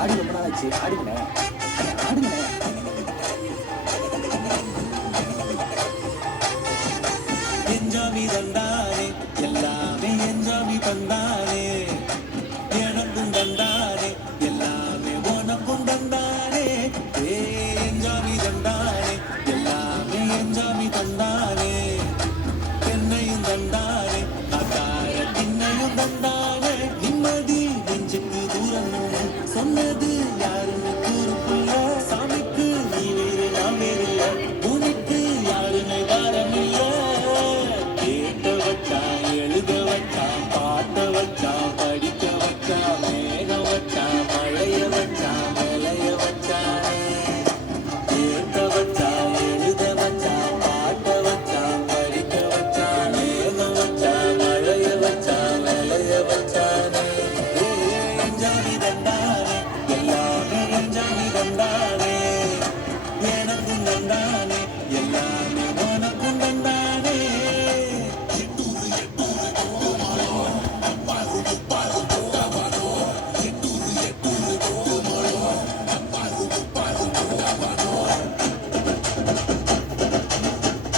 ஆடி ரொம்ப நாள் ஆச்சு, ஆடுங்கண்ணே ஆடுங்கண்ணே. என்ஜாமி தந்தானே எல்லாமே என்ஜாமி தந்தானே எனக்கும் தந்தானே எல்லாமே உனக்கும் தந்தானே என்ஜாமி தந்தானே எல்லாமே என்ஜாமி தந்தானே என்னையும் தந்தானே அக்கார திண்ணையும் தந்தானே நிம்மதி நெஞ்சுக்கு தூரம் சொன்னது யாருன்னு கூறுக்குள்ள சாமிக்கு நீ வேறு நான் வேறில்ல உனக்கு யாருன்னு வாரமில்ல கேட்ட வச்சான் எழுத வச்சான் பாட்ட வச்சான் படிக்க வச்சான் மேக வச்சான் மழைய வச்சான் விளைய வச்சானே கேட்ட வச்சான் எழுத வச்சான் பாட்ட வச்சான் படிக்க வச்சான் மேக வச்சான் மழைய வச்சான் விளைய வச்சானே என்ஜாமி தந்தானே எல்லாமே என்ஜாமி தந்தானே எனக்கும் தந்தானே